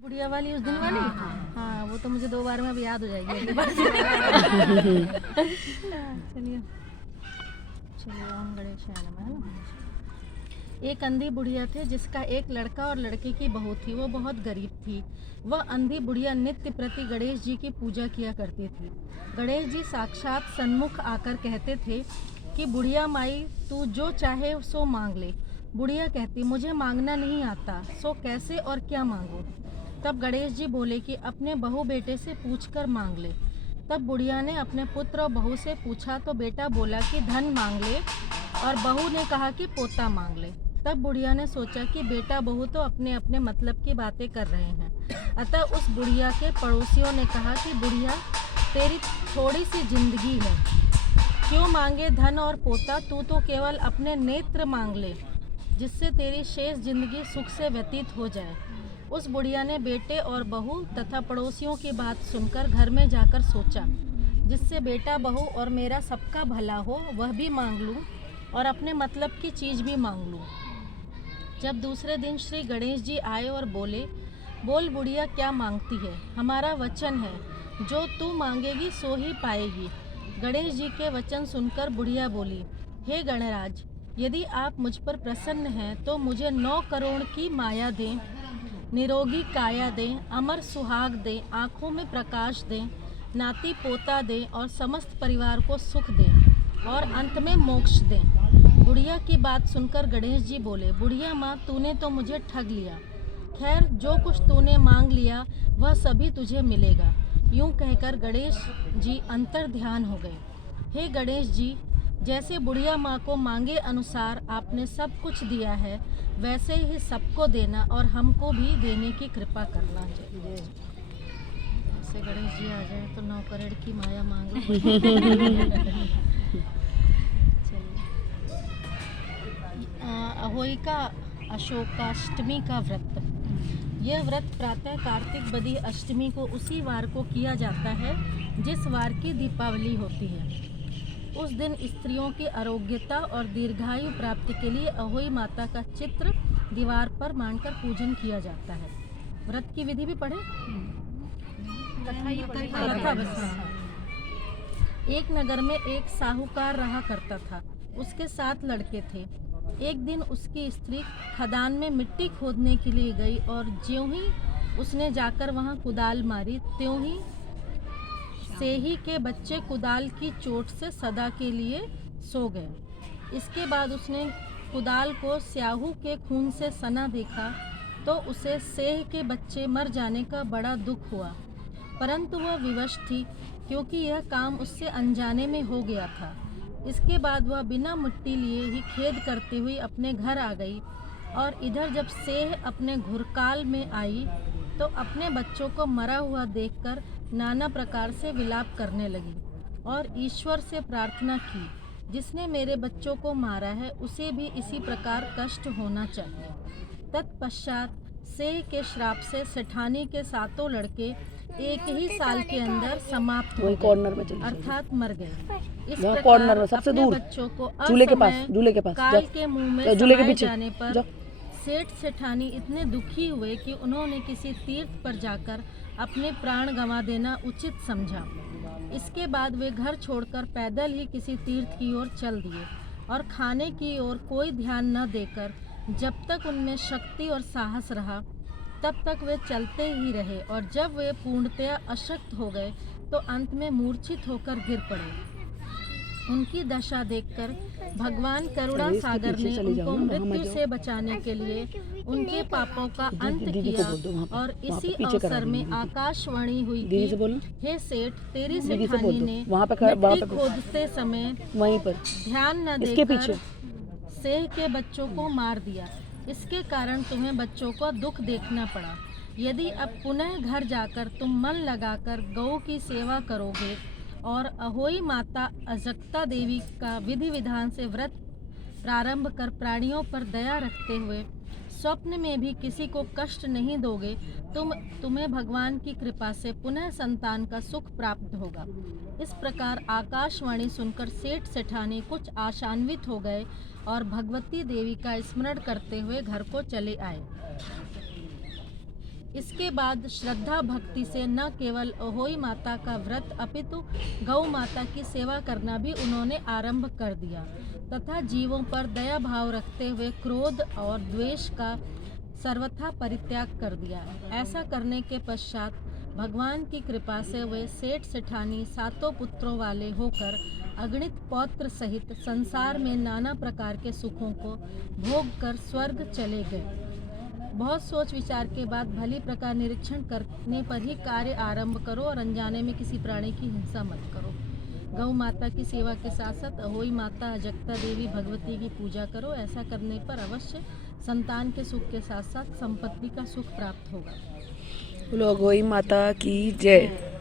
गुड़िया वाली उस दिन वाली। हाँ वो तो मुझे 2 बार में अब याद हो जाएगी अगली बार। चलिए चलिए ओम गणेशाय नमः। है ना। एक अंधी बुढ़िया थी जिसका एक लड़का और लड़के की बहू थी। वो बहुत गरीब थी। वह अंधी बुढ़िया नित्य प्रति गणेश जी की पूजा किया करती थी। गणेश जी साक्षात सन्मुख आकर कहते थे कि बुढ़िया माई तू जो चाहे सो मांग ले। बुढ़िया कहती मुझे मांगना नहीं आता, सो कैसे और क्या मांगूं। तब गणेश जी बोले कि अपने बहू बेटे से पूछकर मांग ले। तब बुढ़िया ने अपने पुत्र और बहू से पूछा तो बेटा बोला कि धन मांग ले और बहू ने कहा कि पोता मांग ले। तब बुढ़िया ने सोचा कि बेटा बहू तो अपने अपने मतलब की बातें कर रहे हैं। अतः उस बुढ़िया के पड़ोसियों ने कहा कि बुढ़िया तेरी थोड़ी सी जिंदगी है, क्यों मांगे धन और पोता, तू तो केवल अपने नेत्र मांग ले जिससे तेरी शेष जिंदगी सुख से व्यतीत हो जाए। उस बुढ़िया ने बेटे और बहू तथा पड़ोसियों की बात सुनकर घर में जाकर सोचा जिससे बेटा बहू और मेरा सबका भला हो वह भी मांग लूँ और अपने मतलब की चीज़ भी मांग लूँ। जब दूसरे दिन श्री गणेश जी आए और बोले बोल बुढ़िया क्या मांगती है, हमारा वचन है जो तू मांगेगी सो ही पाएगी। गणेश जी के वचन सुनकर बुढ़िया बोली हे गणराज, यदि आप मुझ पर प्रसन्न हैं तो मुझे 9 करोड़ की माया दें, निरोगी काया दें, अमर सुहाग दें, आँखों में प्रकाश दें, नाती पोता दें और समस्त परिवार को सुख दें और अंत में मोक्ष दें। बुढ़िया की बात सुनकर गणेश जी बोले बुढ़िया माँ तूने तो मुझे ठग लिया। खैर जो कुछ तूने मांग लिया वह सभी तुझे मिलेगा। यूं कहकर गणेश जी अंतर ध्यान हो गए। हे गणेश जी, जैसे बुढ़िया माँ को मांगे अनुसार आपने सब कुछ दिया है वैसे ही सबको देना और हमको भी देने की कृपा करना चाहिए। ऐसे गणेश जी आ जाए तो 9 करोड़ की माया मांग लो। चलिए अहोई अशोकाष्टमी का व्रत। यह व्रत प्रातः कार्तिक बदी अष्टमी को उसी वार को किया जाता है जिस वार की दीपावली होती है। उस दिन स्त्रियों की आरोग्यता और दीर्घायु प्राप्ति के लिए अहोई माता का चित्र दीवार पर मानकर पूजन किया जाता है। व्रत की विधि भी पढ़े? कथा बस। एक नगर में एक साहूकार रहा करता था। उसके 7 लड़के थे। एक दिन उसकी स्त्री खदान में मिट्टी खोदने के लिए गई और ज्यों ही उसने जाकर वहां कुदाल मारी त्यों ही सेही के बच्चे कुदाल की चोट से सदा के लिए सो गए। इसके बाद उसने कुदाल को स्याहू के खून से सना देखा तो उसे सेह के बच्चे मर जाने का बड़ा दुख हुआ, परंतु वह विवश थी क्योंकि यह काम उससे अनजाने में हो गया था। इसके बाद वह बिना मिट्टी लिए ही खेद करती हुई अपने घर आ गई और इधर जब सेह अपने घुरकाल में आई तो अपने बच्चों को मरा हुआ देखकर नाना प्रकार से विलाप करने लगी और ईश्वर से प्रार्थना की जिसने मेरे बच्चों को मारा है उसे भी इसी प्रकार कष्ट होना चाहिए। तत्पश्चात सेह के श्राप से सेठानी के 7 लड़के एक ही साल के अंदर समाप्त हो गए, अर्थात मर गए। इस प्रकार सबसे दूर बच्चों को झूले के पास काल के मुंह में समाये जाने पर सेठ सेठानी इतने दुखी हुए कि उन्होंने किसी तीर्थ पर जाकर अपने प्राण गंवा देना उचित समझा। इसके बाद वे घर छोड़कर पैदल ही किसी तीर्थ की ओर चल दिए और खाने की ओर कोई ध्यान न देकर जब तक उनमें शक्ति और साहस रहा तब तक वे चलते ही रहे और जब वे पूर्णतया अशक्त हो गए तो अंत में मूर्छित होकर गिर पड़े। उनकी दशा देखकर भगवान करुणा सागर ने उनको मृत्यु से बचाने के लिए उनके पापों का अंत किया और इसी अवसर में आकाशवाणी हुई कि हे सेठ, तेरी सेठानी ने मिट्टी खोदते समय वहीं पर ध्यान न देकर सेह के बच्चों को मार दिया। इसके कारण तुम्हें बच्चों को दुख देखना पड़ा। यदि अब पुनः घर जाकर तुम मन लगाकर गौ की सेवा करोगे और अहोई माता अजक्ता देवी का विधि विधान से व्रत प्रारंभ कर प्राणियों पर दया रखते हुए स्वप्न में भी किसी को कष्ट नहीं दोगे तुम्हें भगवान की कृपा से पुनः संतान का सुख प्राप्त होगा। इस प्रकार आकाशवाणी सुनकर सेठ सेठानी कुछ आशान्वित हो गए और भगवती देवी का स्मरण करते हुए घर को चले आए। इसके बाद श्रद्धा भक्ति से न केवल अहोई माता का व्रत अपितु गौ माता की सेवा करना भी उन्होंने आरंभ कर दिया तथा जीवों पर दया भाव रखते हुए क्रोध और द्वेष का सर्वथा परित्याग कर दिया। ऐसा करने के पश्चात भगवान की कृपा से वे सेठ सेठानी सातों पुत्रों वाले होकर अगणित पौत्र सहित संसार में नाना प्रकार के सुखों को भोग कर स्वर्ग चले गए। बहुत सोच विचार के बाद भली प्रकार निरीक्षण करने पर ही कार्य आरंभ करो और अनजाने में किसी प्राणी की हिंसा मत करो। गौ माता की सेवा के साथ साथ अहोई माता, अजगता देवी, भगवती की पूजा करो। ऐसा करने पर अवश्य संतान के सुख के साथ साथ संपत्ति का सुख प्राप्त होगा। बोलो अहोई माता की जय।